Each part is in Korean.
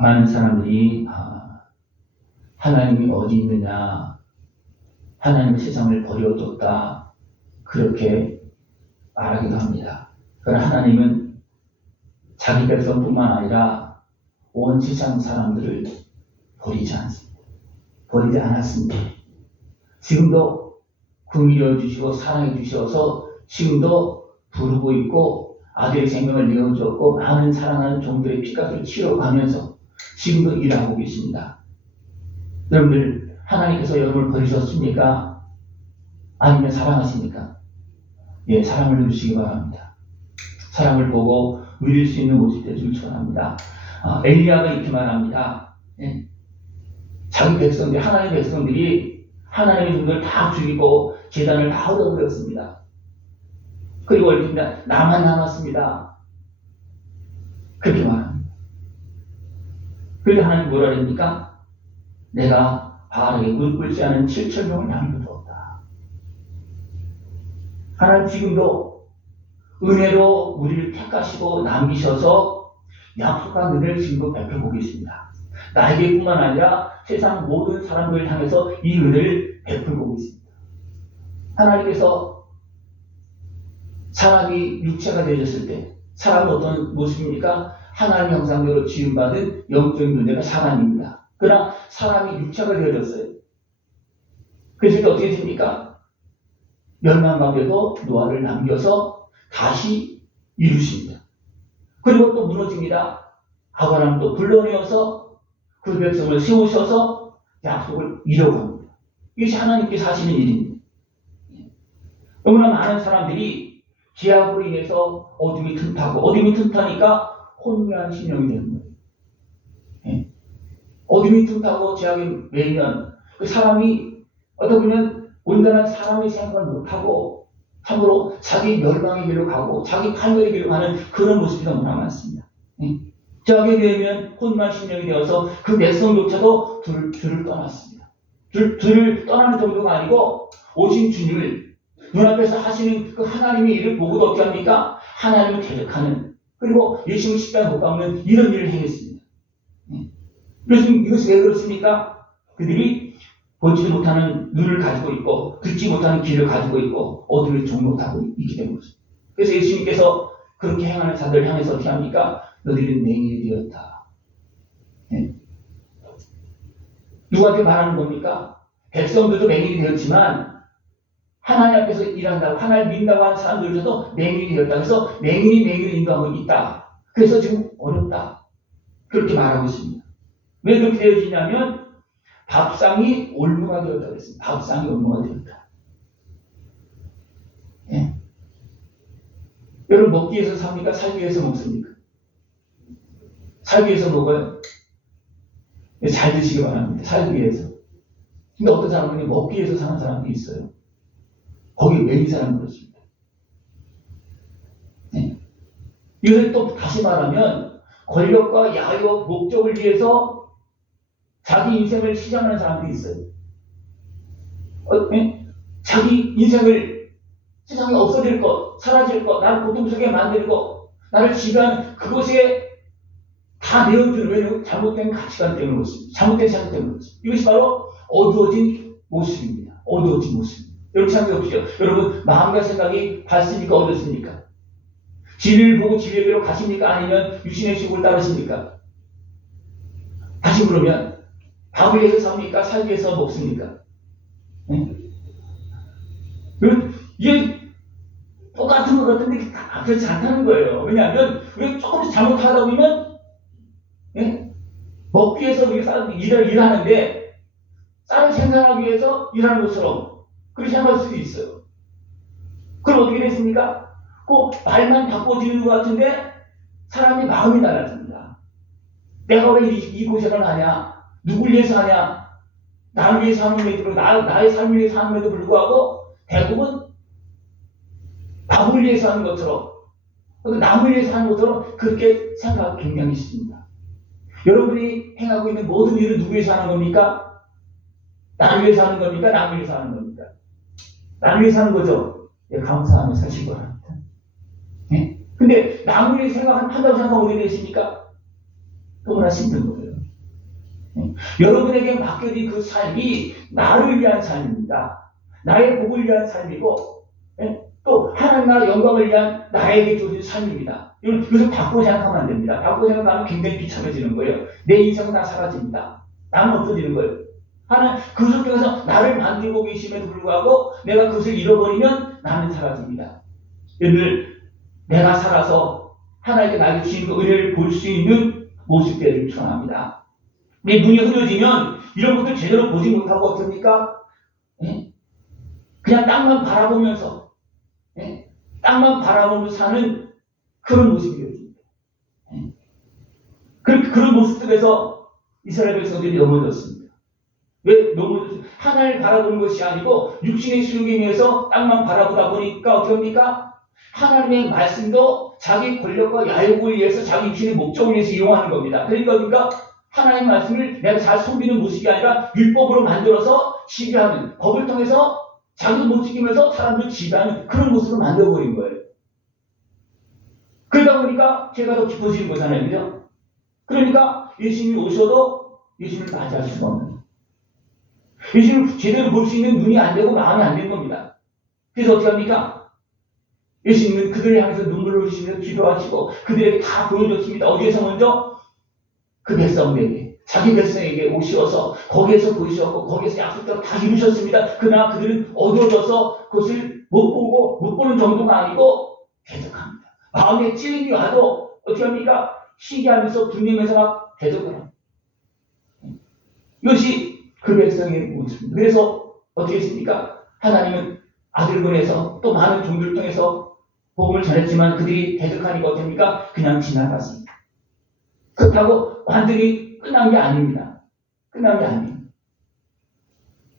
많은 사람들이 하나님이 어디 있느냐, 하나님은 세상을 버려뒀다, 그렇게 말하기도 합니다. 그러나 하나님은 자기 백성뿐만 아니라 온 세상 사람들을 버리지 않았습니다. 지금도 긍휼히 주시고 사랑해 주셔서 지금도 부르고 있고 아들의 생명을 내어주었고 많은 사랑하는 종들의 피값을 치러가면서 지금도 일하고 계십니다. 여러분들, 하나님께서 여러분을 버리셨습니까? 아니면 사랑하십니까? 예, 사랑을 누리시기 바랍니다. 사랑을 보고 누릴 수 있는 모습이 되길 축원합니다. 엘리야가 이렇게 말합니다. 예. 자기 백성들, 하나님의 백성들이 하나님의 종들을 다 죽이고 제단을 다 얻어버렸습니다. 그리고 이렇게 나만 남았습니다. 그렇게 말합니다. 그래서 하나님 뭐라 합니까? 내가 바알에게 무릎 꿇지 않은 7,000명을 남겨두었다. 하나님 지금도 은혜로 우리를 택하시고 남기셔서 약속한 은혜를 지금도 베풀고 계십니다. 나에게뿐만 아니라 세상 모든 사람들을 향해서 이 은혜를 베풀고 있습니다. 하나님께서 사람이 육체가 되어졌을 때 사람은 어떤 모습입니까? 하나님의 형상대로 지음받은 영적인 존재가 사람입니다. 그러나 사람이 육체가 되어졌어요. 그래서 어떻게 됩니까? 멸망가운데도 노아를 남겨서 다시 이루십니다. 그리고 또 무너집니다. 아브라함도 불러내어서 그 백성을 세우셔서 약속을 이뤄갑니다. 이것이 하나님께서 하시는 일입니다. 너무나 많은 사람들이 죄악으로 인해서 어둠이 틈타고, 어둠이 틈타니까 혼미한 심령이 되는 거예요. 예. 어둠이 틈타고 죄악에 매이면 그 사람이 어떻게 보면 온전한 사람의 생각을 못하고 참으로 자기 멸망의 길로 가고 자기 파멸의 길로 가는 그런 모습이 너무나 많습니다. 예. 죄악에 매이면 혼미한 심령이 되어서 그 백성조차도 주를 떠났습니다. 주를 떠나는 정도가 아니고 오직 주님을 눈앞에서 하시는 그 하나님의 일을 보고도 어떻게 합니까? 하나님을 대적하는, 그리고 예수님을 십자가에 못 박는 이런 일을 행했습니다. 그래서 이것이 왜 그렇습니까? 그들이 보지도 못하는 눈을 가지고 있고 듣지 못하는 귀를 가지고 있고 어둠을 종로하고 있기 때문입니다. 그래서 예수님께서 그렇게 행하는 자들을 향해서 어떻게 합니까? 너희는 맹인이 되었다. 네. 누구한테 말하는 겁니까? 백성들도 맹인이 되었지만 하나님 앞에서 일한다고, 하나님 믿는다고 하는 사람들조차도 맹인이 되었다. 그래서 맹인을 인도하고 있다. 그래서 지금 어렵다. 그렇게 말하고 있습니다. 왜 그렇게 되어지냐면 밥상이 올무가 되었다고 했습니다. 밥상이 올무가 되었다. 예. 여러분, 먹기 위해서 삽니까? 살기 위해서 먹습니까? 살기 위해서 먹어요. 잘 드시기 바랍니다. 살기 위해서. 근데 어떤 사람들이 먹기 위해서 사는 사람도 있어요. 거기 왜 이 사람은 그렇습니다. 네. 이것을 또 다시 말하면 권력과 야유와 목적을 위해서 자기 인생을 시장하는 사람도 있어요. 네? 자기 인생을 세상에 없어질 것, 사라질 것, 나를 고통 속에 만들 것, 나를 지배하는 그것에 다 내어주는, 왜냐하면 잘못된 가치관 때문에 그렇습니다. 잘못된 생각 때문에 그렇습니다. 이것이 바로 어두워진 모습입니다. 어두워진 모습입니다. 여러분 생각해 보시죠. 여러분 마음과 생각이 밝습니까? 어둡습니까? 진리를 보고 진리로 가십니까? 아니면 유신의 식을 따르십니까? 다시 물으면 밥을 위해서 삽니까? 살기 위해서 먹습니까? 네? 이게 똑같은 것 같은데 그렇지 않다는 거예요. 왜냐하면 우리가 조금씩 잘못하다 보면 네? 먹기 위해서 우리 사람들이 일하는데 쌀을 생산하기 위해서 일하는 것처럼 그렇게 생각할 수도 있어요. 그럼 어떻게 됐습니까? 꼭 말만 바꿔지는 것 같은데 사람이 마음이 달라집니다. 내가 왜 이 고생을 하냐? 누굴 위해서 하냐? 나를 위해서 하는 것에도 나의 삶을 위해서 하는 것에도 불구하고 대부분 밥을 위해서 하는 것처럼 남을 위해서 하는 것처럼 그렇게 생각하고 굉장히 쉽습니다. 여러분이 행하고 있는 모든 일을 누구 위해서 하는 겁니까? 나를 위해서 하는 겁니까? 남을 위해서 하는 겁니까? 남을 위해서 하는 거죠. 예, 감사하며 사실 거랍니다. 예? 근데 남을 위해서 한다고 생각하면 어떻게 되십니까? 너무나 힘든 거예요. 여러분에게 맡겨진 그 삶이 나를 위한 삶입니다. 나의 복을 위한 삶이고, 또 하나님 나라 영광을 위한 나에게 주어진 삶입니다. 이것을 바꾸고 생각하면 안 됩니다. 바꾸고 생각하면 굉장히 비참해지는 거예요. 내 인생은 다 사라집니다. 나는 없어지는 거예요. 하나님 그 속에서 나를 만들고 계심에도 불구하고 내가 그것을 잃어버리면 나는 사라집니다. 오늘 내가 살아서 하나님께 나에게 주신 그 은혜를 볼 수 있는 모습들을 축원합니다. 내 눈이 흐려지면 이런 것들 제대로 보지 못하고 어떻습니까? 그냥 땅만 바라보면서 땅만 바라보면서 사는 그런 모습이 되어집니다. 그런 모습 속에서 이스라엘 백성들이 넘어졌습니다. 왜 넘어졌습니까? 하나님을 바라보는 것이 아니고 육신의 수욕에 의해서 땅만 바라보다 보니까 어떻게 합니까? 하나님의 말씀도 자기 권력과 야욕을 위해서 자기 육신의 목적을 위해서 이용하는 겁니다. 그러니까 하나님의 말씀을 내가 잘 섬기는 모습이 아니라 율법으로 만들어서 지배하는, 법을 통해서 자기도 못 지키면서 사람들 지배하는 그런 모습을 만들어버린 거예요. 그러다 보니까 제가 더 깊어지는 거잖아요. 그죠? 그러니까 예수님이 오셔도 예수님을 맞이할 수가 없는 거예요. 예수님을 제대로 볼 수 있는 눈이 안 되고 마음이 안 되는 겁니다. 그래서 어떻게 합니까? 예수님은 그들을 향해서 눈물을 흘리시면서 기도하시고 그들에게 다 보여줬습니다. 어디에서 먼저? 그 백성에게, 자기 백성에게 오셔서 거기에서 보이셨고 거기에서 약속대로 다 이루셨습니다. 그러나 그들은 어두워져서 그것을 못 보는 정도가 아니고 대적합니다. 마음에 찔림이 와도 어떻게 합니까? 시기하면서 분명해서 막 대적을 합니다. 이것이 그 백성의 모습입니다. 그래서 어떻게 했습니까? 하나님은 아들 보내서 또 많은 종들을 통해서 복음을 전했지만 그들이 대적하니까 어떻습니까? 그냥 지나갔습니다. 그렇다고 완전히 끝난 게 아닙니다. 끝난 게 아닙니다.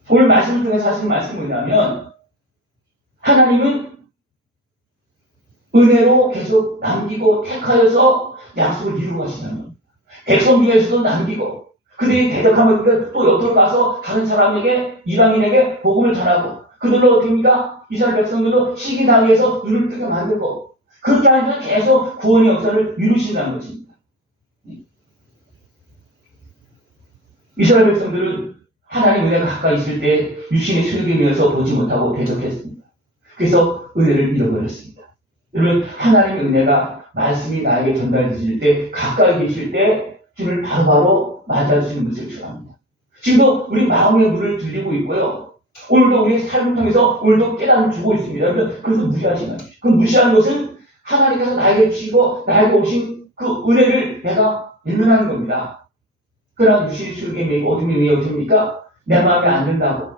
오늘 말씀을 통해서 하신 말씀이 뭐냐면 하나님은 은혜로 계속 남기고 택하여서 약속을 이루고 가시는 겁니다. 백성 중에서도 남기고 그들이 대적하면 또 옆으로 가서 다른 사람에게 이방인에게 복음을 전하고 그들로 어떻게 합니까? 이스라엘 백성들도 시기당해서 눈을 뜨게 만들고 그렇게 하면서 계속 구원의 역사를 이루신다는 것입니다. 이스라엘 백성들은 하나님 은혜가 가까이 있을 때 육신의 수욕에 의해서 보지 못하고 대적했습니다. 그래서 은혜를 잃어버렸습니다. 여러분 하나님의 은혜가 말씀이 나에게 전달되실 때 가까이 계실 때 주를 바로바로 맞이할 수 있는 것을 축원합니다. 지금도 우리 마음의 문을 들리고 있고요. 오늘도 우리의 삶을 통해서 오늘도 깨달음을 주고 있습니다. 여러분 그래서 무시하지 마십시오. 그 무시하는 것은 하나님께서 나에게 주시고 나에게 오신 그 은혜를 내가 외면하는 겁니다. 그러나 유신의 수욕에 매이고 어둠에 왜 어떻습니까? 내 마음에 안 든다고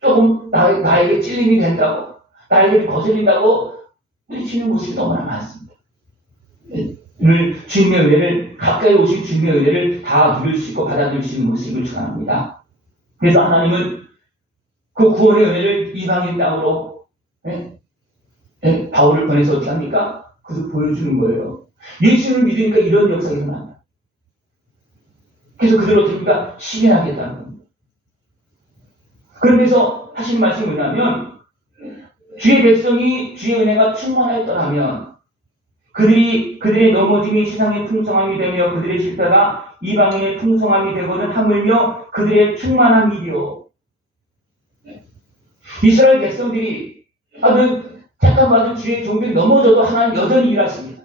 조금 나에게 찔림이 된다고 나에게 거슬린다고 부딪히는 모습이 너무나 많습니다. 오늘 주님의 은혜를 가까이 오신 주님의 은혜를 다 누릴 수 있고 받아들일 수 있는 모습을 축원합니다. 그래서 하나님은 그 구원의 은혜를 이방인 땅으로 바울을 보내서 어떻게 합니까? 그것을 보여주는 거예요. 예수를 믿으니까 이런 역사가 일어납니다. 그래서 그대로 어떻게 합니까? 실현하겠다는 겁니다. 그러면서 하신 말씀이 뭐냐면 주의 백성이 주의 은혜가 충만하였더라면 그들의 넘어짐이 세상의 풍성함이 되며 그들의 실패가 이방인의 풍성함이 되거든 하물며 그들의 충만함이요. 이스라엘 백성들이 택함받은 주의 종들이 넘어져도 하나님 여전히 일하십니다.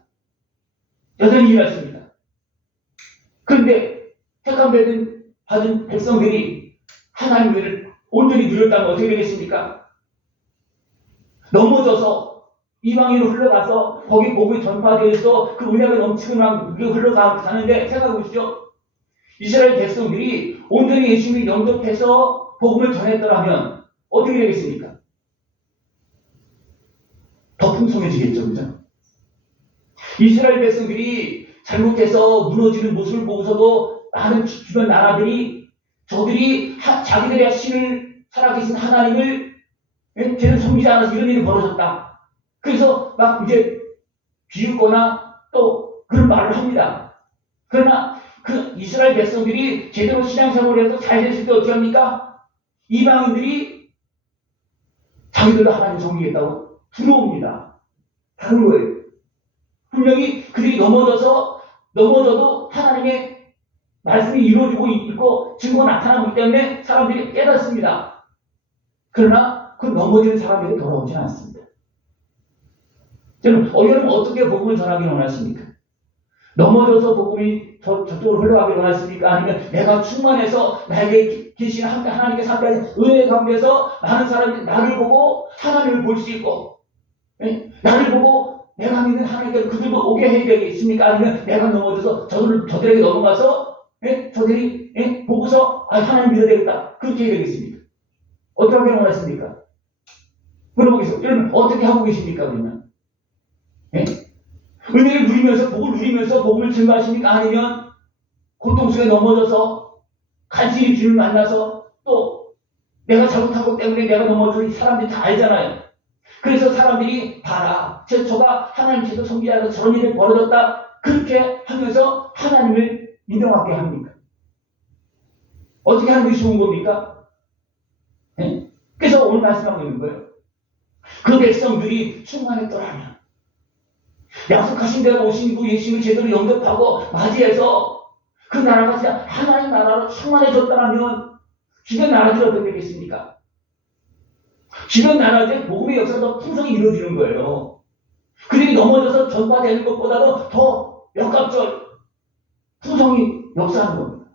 여전히 일하십니다. 그런데 택함받은 백성들이 하나님 은혜를 온전히 누렸다면 어떻게 되겠습니까? 넘어져서 이방인으로 흘러가서 거기 복음이 전파되어서 그 은혜가 넘치고 막 흘러가는데 생각해 보시죠. 이스라엘 백성들이 온전히 예수님을 영접해서 복음을 전했더라면 어떻게 되겠습니까? 더 풍성해지겠죠. 그죠? 이스라엘 백성들이 잘못해서 무너지는 모습을 보고서도 많은 주변 나라들이 저들이 자기들의 신을 살아계신 하나님을 제대로 섬기지 않아서 이런 일이 벌어졌다. 그래서 막 이제 비웃거나 또 그런 말을 합니다. 그러나 그 이스라엘 백성들이 제대로 신앙생활을 해서 잘 됐을 때 어떻게 합니까? 이방인들이 자기들도 하나님 섬기겠다고 들어옵니다. 다른 거예요. 분명히 그들이 넘어져도 하나님의 말씀이 이루어지고 있고 증거가 나타나고 있기 때문에 사람들이 깨닫습니다. 그러나 그 넘어지는 사람에게 돌아오진 않습니다. 여러분 어떻게 복음을 전하기를 원하십니까? 넘어져서 복음이 저쪽으로 흘러가기를 원하십니까? 아니면 내가 충만해서 나에게 계신 하나님께 상대하는 은혜 가운데서 많은 사람들이 나를 보고 하나님을 볼 수 있고, 나를 보고 내가 믿는 하나님께 그들도 오게 해야 되겠습니까? 아니면 내가 넘어져서 저들에게 넘어가서 저들이 보고서 하나님 믿어야 되겠다. 그렇게 해야 되겠습니까? 어떻게 하기를 원하십니까? 물어보겠습니다. 여러분 어떻게 하고 계십니까? 그러면 은혜를 누리면서 복을 누리면서 복음을 증거하십니까? 아니면 고통 속에 넘어져서 간신히 주님을 만나서 또 내가 잘못한 것 때문에 내가 넘어져서 사람들이 다 알잖아요. 그래서 사람들이 봐라, 저가 하나님께서 섬기자서 저런 일이 벌어졌다, 그렇게 하면서 하나님을 인정하게 합니까? 어떻게 하는 게 좋은 겁니까? 그래서 오늘 말씀하고 있는 거예요. 그 백성들이 충만했더라면, 약속하신 대로 오신 그 예수님을 제대로 영접하고 맞이해서 그 나라가 진짜 하나님 나라로 충만해졌다면 주변 나라들이 어떻게 되겠습니까? 주변 나라들의 복음의 역사가 더 풍성히 이루어지는 거예요. 그들이 넘어져서 전파되는 것보다도 더 역갑절 풍성히 역사하는 겁니다.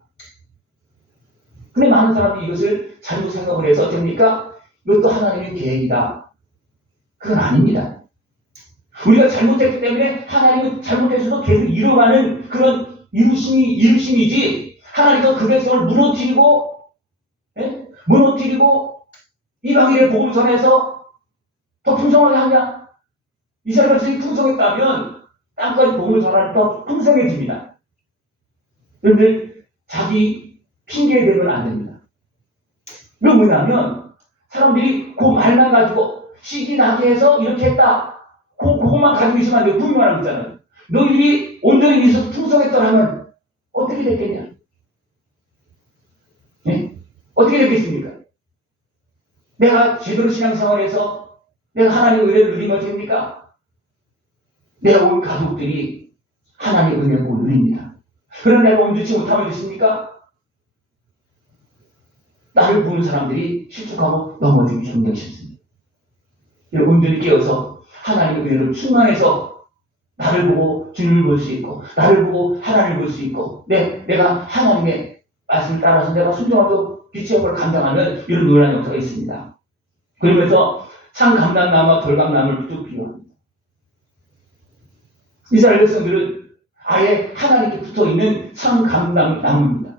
근데 많은 사람들이 이것을 잘못 생각을 해서 됩니까? 이것도 하나님의 계획이다. 그건 아닙니다. 우리가 잘못했기 때문에 하나님은 잘못해서도 계속 이뤄가는 그런 이루심이지, 하나님은 그 백성을 무너뜨리고 이방인의 복음을 전해서 더 풍성하게 하냐? 이스라엘 백성이 풍성했다면 땅까지 복음을 전하는 더 풍성해집니다. 여러분들 자기 핑계 대면 안 됩니다. 이건 뭐냐면 사람들이 그 말만 가지고 시기 나게 해서 이렇게 했다, 그것만 가지고 있으면 안 돼요. 분명히 말하고 있잖아요. 너희들이 온전히 위해서 풍성했더라면 어떻게 됐겠냐? 어떻게 됐겠습니까? 내가 제대로 신앙생활에서 내가 하나님의 은혜를 누리면 됩니까? 내 온 가족들이 하나님의 은혜를 못 누립니다. 그러나 내가 온전치 못하면 됐습니까? 나를 보는 사람들이 실족하고 넘어지기 굉장히 쉽습니다. 온전히 깨어서 하나님의 은혜로 충만해서 나를 보고 주님을 볼 수 있고, 나를 보고 하나님을 볼 수 있고, 내가 하나님의 말씀을 따라서 내가 순종하고 빛의 역할을 감당하는 이런 놀라운 역사가 있습니다. 그러면서 상감람나무와 돌감나무를 쭉 비교합니다. 이스라엘 백성들은 아예 하나님께 붙어있는 상감람나무입니다.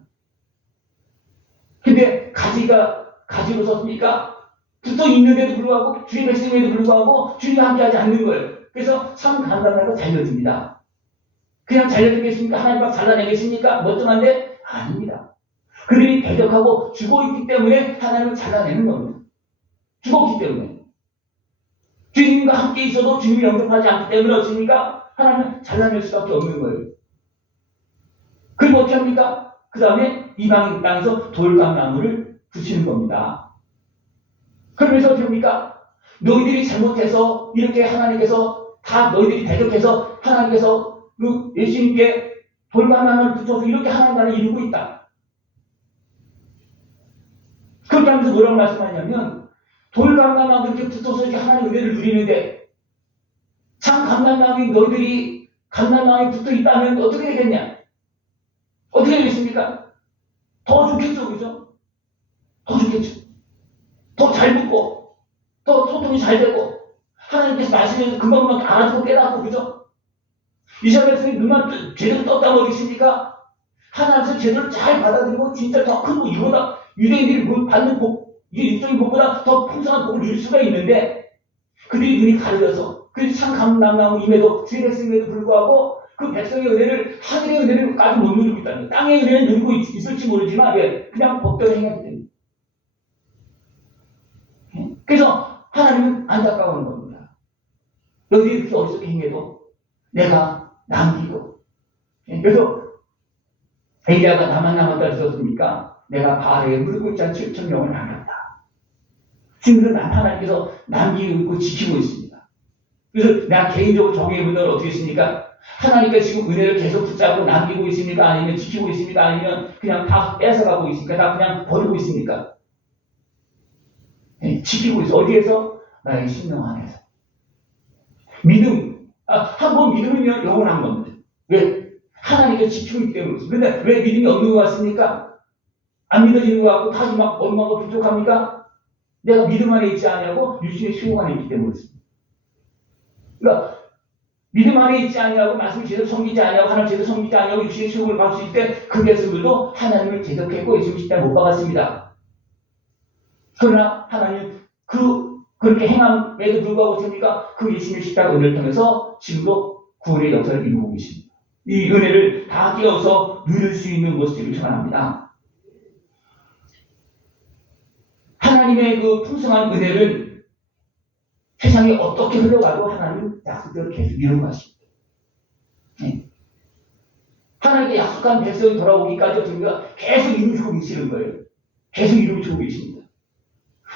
근데 가지로 섰으니까 붙어 있는데도 불구하고, 주의 백성임에도 불구하고 주님과 함께하지 않는 거예요. 그래서 상감람나무가 잘려집니다. 그냥 잘려지겠습니까? 하나님 막 잘라내겠습니까? 멀쩡한데? 아닙니다. 그들이 대적하고 죽어있기 때문에 하나님을 잘라내는 겁니다. 죽었기 때문에. 주님과 함께 있어도 주님을 영접하지 않기 때문에 어떻습니까? 하나님은 잘라낼 수밖에 없는 거예요. 그리고 어떻게 합니까? 그 다음에 이방인 땅에서 돌감나무를 붙이는 겁니다. 그러면서 어떻게 합니까? 너희들이 잘못해서 이렇게 하나님께서 다 너희들이 대적해서 하나님께서 그 예수님께 돌감나무를 붙여서 이렇게 하나님 나라를 이루고 있다. 그렇게 하면서 뭐라고 말씀하냐면, 돌감나무가 그렇게 붙어서 이렇게 하나님의 은혜를 누리는데 참 감람나무인 너희들이 감람나무에 붙어 있다면 어떻게 되겠냐? 어떻게 되겠습니까? 더 좋겠죠, 그죠? 더 좋겠죠. 더 잘 붙고, 더 소통이 잘 되고, 하나님께서 말씀해서 금방금방 알아듣고 깨닫고, 그죠? 이스라엘 백성이 눈만 제대로 떴다면 어디 있습니까? 하나님께서 제대로 잘 받아들이고, 진짜 더 큰 복, 이거보다 유대인들이 받는 복, 이게 육적인 복보다 더 풍성한 복을 누릴 수가 있는데, 그들이 눈이 가려져서, 그 상감람나무 임에도, 주의 백성임에도 불구하고, 그 백성의 은혜를, 하늘의 은혜를까지 못 누리고 있다는 거예요. 땅의 은혜는 누리고 있을지 모르지만, 그냥 법대로 행해야 됩니다. 그래서 하나님은 안타까운 겁니다. 너희들이 그렇게 어리석게 행해도 내가 남기고, 그래서 엘리야가 나만 남았다 하셨습니까? 내가 바알에게 물고자 7,000명을 남겼다. 지금도 하나님께서 남기고 있고 지키고 있습니다. 그래서 내가 개인적으로 정의해 본다면 어떻게 했습니까? 하나님께서 지금 은혜를 계속 붙잡고 남기고 있습니까? 아니면 지키고 있습니까? 아니면 그냥 다 뺏어가고 있습니까? 다 그냥 버리고 있습니까? 네, 지키고 있어. 어디에서? 나의 심령 안에서. 믿음. 한 번 믿음이면 영원한 겁니다. 왜? 하나님께서 지키고 있기 때문에 그렇습니다. 근데 왜 믿음이 없는 것 같습니까? 안 믿어지는 것 같고 다시 막 얼마가 부족합니까? 내가 믿음 안에 있지 않냐고 육신의 수용 안에 있기 때문에 그렇습니다. 그러니까 믿음 안에 있지 않냐고 말씀을 제대로 섬기지 않냐고 하나님 제대로 섬기지 않냐고 육신의 수용을 받을 수 있을 때 그 백성들도 하나님을 대적했고 예수 십자가에 못 박았습니다. 그러나 하나님 그렇게 행함에도 불구하고 됩니까? 그 예수님의 십자가 은혜를 통해서 지금도 구원의 역사를 이루고 계십니다. 이 은혜를 다 깨어서 누릴 수 있는 모습을 전합니다. 하나님의 그 풍성한 은혜는 세상에 어떻게 흘러가도 하나님 약속대로 계속 이루는 것입니다. 네. 하나님께 약속한 백성이 돌아오기까지 어떻습니까? 계속 이루시고 계시는 거예요. 계속 이루시고 계십니다.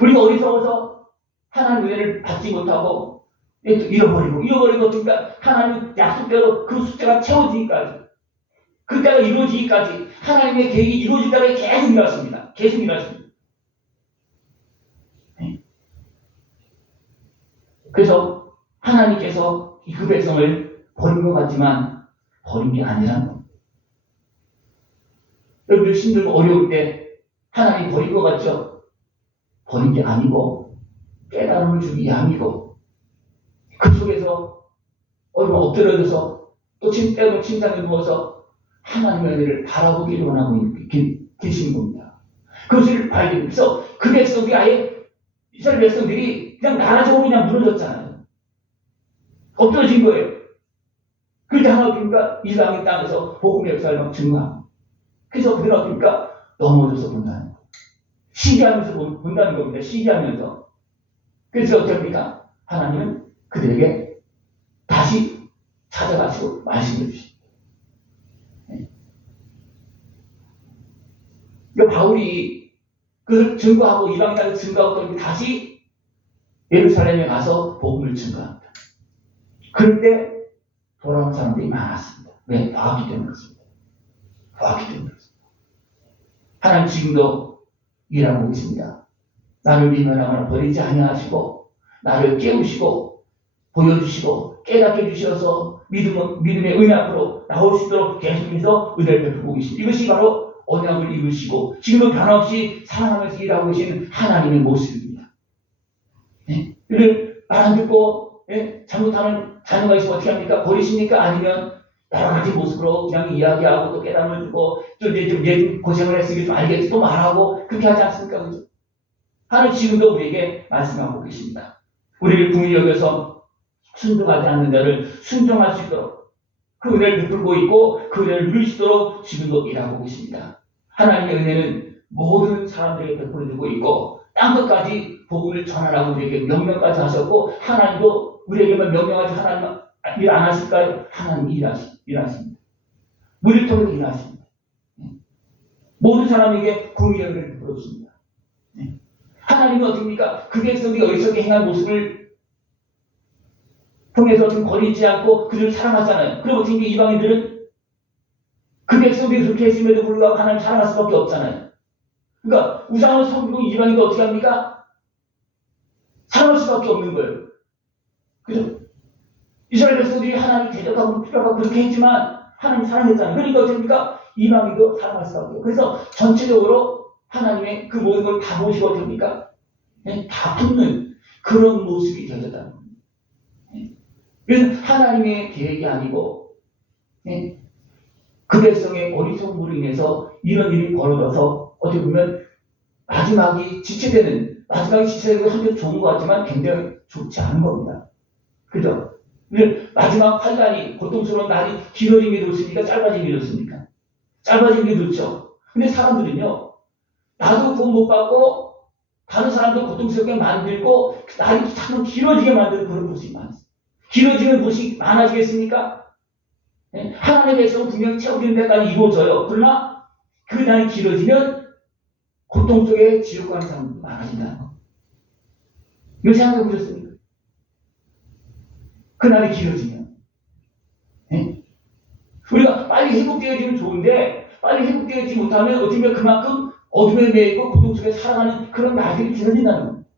우리가 어리석어서 하나님 은혜를 받지 못하고 잃어버리고 어떻습니까? 하나님 약속대로 그 숫자가 채워지기까지 그 때가 이루어지기까지 하나님의 계획이 이루어질 때까지 계속 일하십니다. 계속 일하십니다. 네. 그래서 하나님께서 그 백성을 버린 것 같지만 버린 게 아니라는 겁니다. 여러분들 힘들고 어려울 때 하나님 버린 것 같죠? 버린 게 아니고 깨달음을 주기 위함이고 그 속에서 엎드려져서 또 때로 침상에 누워서 하나님의 은혜를 바라보기를 원하고 계시는 겁니다. 그것을 발견해서 그 백성들이 아예 이스라엘 백성들이 그냥 나라적으로 그냥 무너졌잖아요. 엎드러진 거예요. 그때 하나님과 이스라엘 땅에서 복음의 역사를 막 증거합니다. 그래서 그들은 어떻습니까? 넘어져서 본다는 거예요. 시기하면서 본다는 겁니다. 시기하면서. 그래서 어떻습니까? 하나님은 그들에게 다시 찾아가시고 말씀해 주십니다. 그러니까 바울이 그것을 증거하고 이방 땅에 증거하고 다시 예루살렘에 가서 복음을 증거합니다. 그럴 때 돌아온 사람들이 많았습니다. 왜? 봐왔기 때문에 그렇습니다. 봐왔기 때문에 그렇습니다. 하나님 지금도 일하고 있습니다. 나를 미련함을 버리지 아니하시고 나를 깨우시고 보여주시고 깨닫게 해주셔서 믿음의 은혜 앞으로 나올 수 있도록 계속해서 은혜를 베풀고 계십니다. 이것이 바로 언약을 이루시고 지금도 변함없이 사랑하면서 일하고 계신 하나님의 모습입니다. 네? 이를 말 안 듣고 잘못하는 자녀가 있으면 어떻게 합니까? 버리십니까? 아니면 여러 가지 모습으로 그냥 이야기하고 또 깨달음을 주고 또 이제 고생을 했으니 좀 알겠지 또 말하고 그렇게 하지 않습니까? 그죠? 하나님 지금도 우리에게 말씀하고 계십니다. 우리를 긍휼히 여겨서 순종하지 않는 자를 순종할 수 있도록 그 은혜를 베풀고 있고 그 은혜를 누릴 수 있도록 지금도 일하고 계십니다. 하나님의 은혜는 모든 사람들에게 베풀어주고 있고 땅끝까지 복음을 전하라고 우리에게 명령까지 하셨고 하나님도 우리에게만 명령하지 하나님 일 안 하실까요? 하나님 일하십니다. 우리를 통해서 일하십니다. 모든 사람에게 긍휼의 은혜를 베풀어 주십니다. 하나님은 어떻습니까? 그 백성이 어리석게 행한 모습을 통해서 좀 거리지 않고 그들을 사랑하잖아요. 그리고 어떻게 이방인들은 그 백성들이 그렇게 했음에도 불구하고 하나님 사랑할 수밖에 없잖아요. 그러니까 우상을 섬기고 이방인도 어떻게 합니까? 사랑할 수밖에 없는 거예요. 그죠? 이스라엘 백성들이 하나님 대적하고 필요하고 그렇게 했지만 하나님 사랑했잖아요. 그러니까 어떻습니까? 이방인도 사랑할 수밖에 없고 그래서 전체적으로 하나님의 그 모든 걸 다 보시고 어떻습니까? 다 품는 그런 모습이 되었다는 겁니다. 그래서 하나님의 계획이 아니고 그 백성의 어리석음으로 인해서 이런 일이 벌어져서 어떻게 보면 마지막이 지체되는 한편 좋은 것 같지만 굉장히 좋지 않은 겁니다. 그죠? 마지막 환란이 고통스러운 날이 길어진 게 좋습니까? 짧아진 게 좋습니까? 짧아진 게 좋죠. 근데 사람들은요, 나도 구원 못 받고 다른 사람도 고통스럽게 만들고 날이 참 길어지게 만드는 그런 모습이 많습니다. 길어지는 모습이 많아지겠습니까? 하나님의 백성은 분명히 채워지는 데까지 이루어져요. 그러나 그 날이 길어지면 고통 속에 지옥 가는 사람도 많아진다는 거. 이거 생각해 보셨습니까? 그 날이 길어지면 우리가 빨리 회복되어지면 좋은데 빨리 회복되어지지 못하면 어떻게 보면 그만큼 어둠에 매이고 고통 속에 살아가는 그런 날들이 길어진다는 겁니다.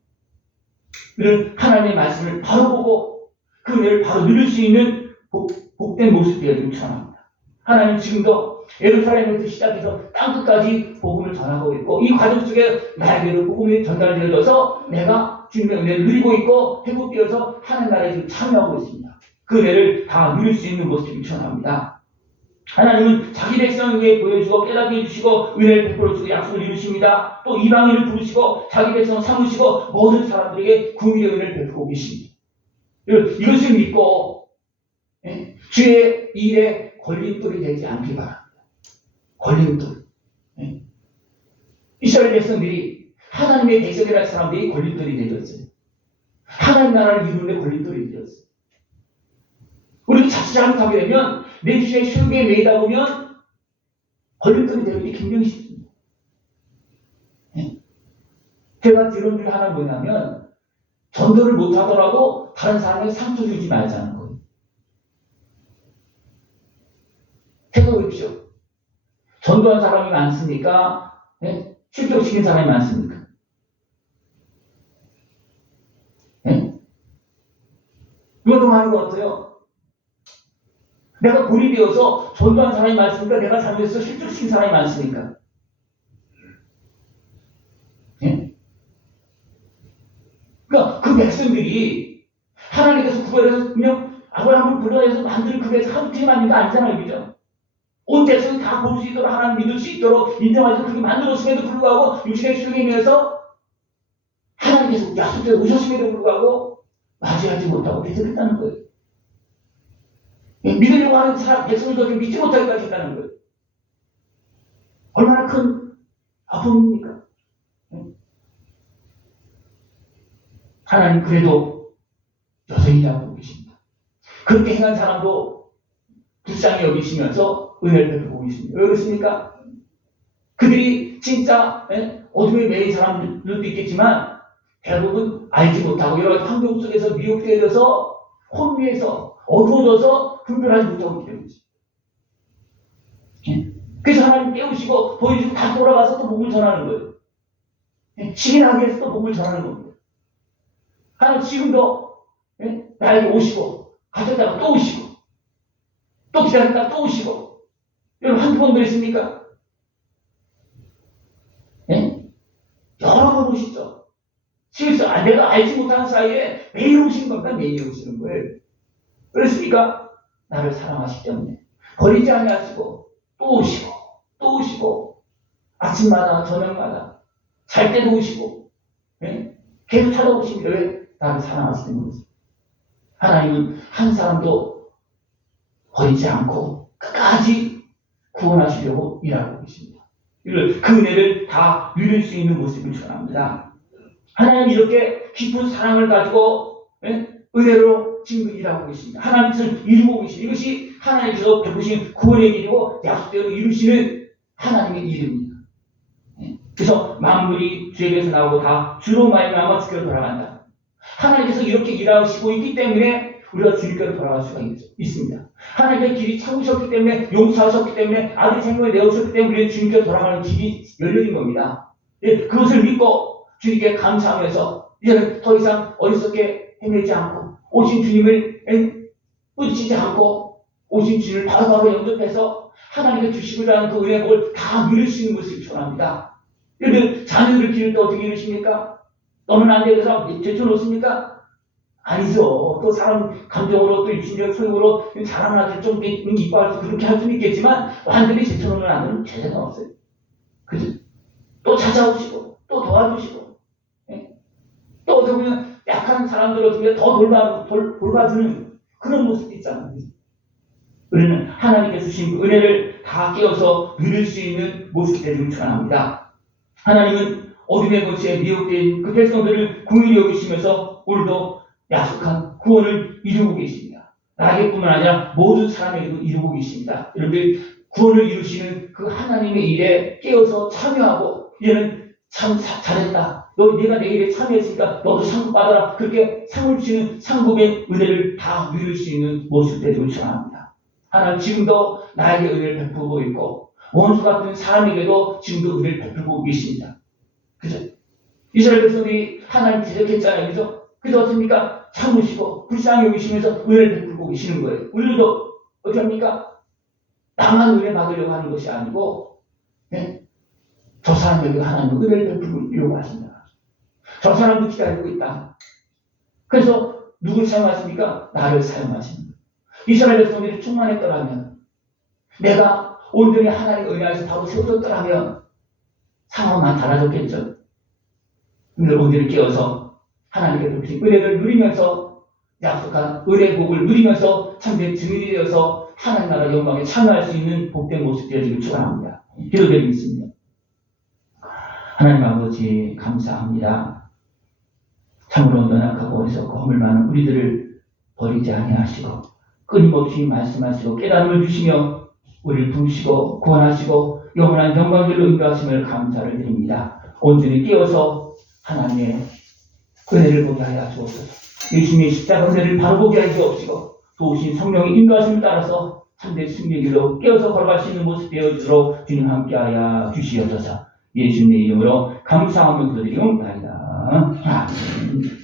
이런 하나님의 말씀을 바로 보고 그 은혜를 바로 누릴 수 있는 복된 모습 되어지길 축원합니다. 하나님 지금도 예루살렘에서 시작해서 땅끝까지 복음을 전하고 있고 이 과정 속에 나에게도 복음이 전달되어져서 내가 주님의 은혜를 누리고 있고 회복되어서 하나님 나라에 지금 참여하고 있습니다. 그 은혜를 다 누릴 수 있는 모습을 축원합니다. 하나님은 자기 백성에게 보여주고 깨닫게 해주시고 은혜를 베풀어 주고 약속을 이루십니다. 또 이방인을 부르시고 자기 백성을 삼으시고 모든 사람들에게 궁일의 은혜를 베풀고 계십니다. 이것을 믿고 주의 일에 걸림돌이 되지 않기 바랍니다. 걸림돌. 이스라엘 백성들이 하나님의 백성이라는 사람들이 걸림돌이 되었어요. 하나님 나라를 이루는 데 걸림돌이 되었어요. 우리도 자칫 잘못하게 되면 내 주의 소유에 매이다 보면 걸림돌이 되는 게 굉장히 쉽습니다. 제가 들은 줄 하나 뭐냐면 전도를 못하더라도 다른 사람에게 상처 주지 말자는 거예요. 생각해보십시오. 전도한 사람이 많습니까? 실격시킨 사람이 많습니까? 누가 더 많은 것 같아요? 내가 본이 되어서 전도한 사람이 많습니까? 내가 잘못해서 실족시킨 사람이 많습니까? 그러니까 그 백성들이 하나님께서 구별해서 그냥 아브라함을 불러내서 만든 그 백성 한 팀 만든 거 아니잖아요. 그죠? 온 백성이 다 볼 수 있도록 하나님 믿을 수 있도록 인정해서 그렇게 만들었음에도 불구하고 육신의 실력에 의해서 하나님께서 약속대로 오셨음에도 불구하고 맞이하지 못하고 대적했다는 거예요. 믿으려고 하는 사람, 백성들도 믿지 못하기까지 했다는 거예요. 얼마나 큰 아픔입니까? 하나님 그래도 여전히 잡고 계십니다. 그렇게 행한 사람도 불쌍히 여기시면서 은혜를 베풀고 있습니다. 왜 그렇습니까? 그들이 진짜 어둠에 매인 사람들도 있겠지만 대부분 알지 못하고 여러 가지 환경 속에서 미혹되어져서 혼미해서 어두워져서 분별하지 못하고 있기 때문이죠. 그래서 하나님 깨우시고 보여주고 다 돌아가서 또 복음을 전하는 거예요. 시인하게 해서 또 복음을 전하는 겁니다. 하나님 지금도 나에게 오시고 가셨다가 또 오시고 또 기다렸다가 또 오시고 여러분 한두 번 그랬습니까? 여러 번 오시죠. 실수 내가 알지 못하는 사이에 매일 오시는 겁니다. 매일 오시는 거예요. 그렇습니까? 나를 사랑하시기 때문에 버리지 아니하시고 또 오시고 또 오시고 아침마다 저녁마다 잘 때도 오시고 계속 찾아오십니다. 왜? 나를 사랑하시기 때문에. 하나님은 한 사람도 버리지 않고 끝까지 구원하시려고 일하고 계십니다. 그 은혜를 다 누릴 수 있는 모습을 전합니다. 하나님 이렇게 깊은 사랑을 가지고 은혜로 지금 일하고 계십니다. 하나님을 이루고 계십니다. 이것이 하나님께서 베푸신 구원의 길이고 약속대로 이루시는 하나님의 일입니다. 그래서 만물이 주에게서 나오고 다 주로 말미암아 주께로 돌아간다. 하나님께서 이렇게 일하시고 있기 때문에 우리가 주님께로 돌아갈 수가 있습니다. 하나님의 길이 참으셨기 때문에 용서하셨기 때문에 아들 생명을 내오셨기 때문에 우리는 주님께로 돌아가는 길이 열려진 겁니다. 그것을 믿고 주님께 감사하면서 이제는 더 이상 어리석게 헤매지 않고 오신 주님을 뿌리치지 않고 오신 주님을 바로바로 영접해서 하나님께 주시고자 하는 그 은혜의 복을 다 누릴 수 있는 것을 전합니다. 여러분 자녀들 기를 때 어떻게 이루십니까? 너는 안 되어서 제쳐놓습니까? 아니죠. 또 사람 감정으로 또 육신적 소용으로 잘하는 아들 좀 이뻐할 수 그렇게 할 수는 있겠지만 완전히 제쳐놓는 아들은 제대가 없어요. 그죠? 또 찾아오시고 또 도와주시고 또 어떻게 보면 약한 사람들 어떻게 더 돌봐주는 그런 모습도 있잖아요. 우리는 하나님께서 주신 그 은혜를 다 깨어서 누릴 수 있는 모습이 되기를 축원합니다. 하나님은 어둠의 거치에 미혹된 그 백성들을 긍휼히 여기시면서 오늘도 약속한 구원을 이루고 계십니다. 나에게뿐만 아니라 모든 사람에게도 이루고 계십니다. 여러분들 구원을 이루시는 그 하나님의 일에 깨어서 참여하고 이제는 참 잘했다. 내가 내 일에 참여했으니까 너도 상급 받아라. 그렇게 상을 주시는 상급의 은혜를 다 누릴 수 있는 모습 되기를 축원합니다. 하나님 지금도 나에게 은혜를 베풀고 있고 원수 같은 사람에게도 지금도 은혜를 베풀고 계십니다. 그죠? 이스라엘 백성들이 하나님 대적했잖아요. 그죠? 그래서 어떻습니까? 참으시고 불쌍히 여기시면서 은혜를 베풀고 계시는 거예요. 우리도 어떻게 합니까? 나만 은혜 받으려고 하는 것이 아니고, 네? 저 사람에게 하나님 은혜를 베풀려고 하신다. 저 사람도 기다리고 있다. 그래서 누굴 사용하십니까? 나를 사용하십니다. 이스라엘 백성들이 충만했더라면, 내가 온전히 하나님의 은혜 안에서 바로 세워졌더라면 상황만 달라졌겠죠. 근데 오늘 깨어서 하나님의 베푸신 은혜를 누리면서 약속한 은혜 복을 누리면서 참된 증인이 되어서 하나님 나라 영광에 참여할 수 있는 복된 모습 되어지길 축원합니다. 기도드리겠습니다. 하나님 아버지 감사합니다. 참으로 연약하고 어리석고 허물 많은 우리들을 버리지 아니하시고 끊임없이 말씀하시고 깨달음을 주시며 우리를 부르시고 구원하시고 영원한 영광들로 인도하심을 감사를 드립니다. 온전히 깨어서 하나님의 은혜를 보게 하여 주옵소서. 예수님의 십자가 은혜를 바로 보게 하여 주옵시고 도우신 성령의 인도하심을 따라서 참된 승리의 길로 깨어서 걸어갈 수 있는 모습 되어주도록 주님 함께하여 주시옵소서. 예수님의 이름으로 감사하며 기도드리옵나이다. 아멘.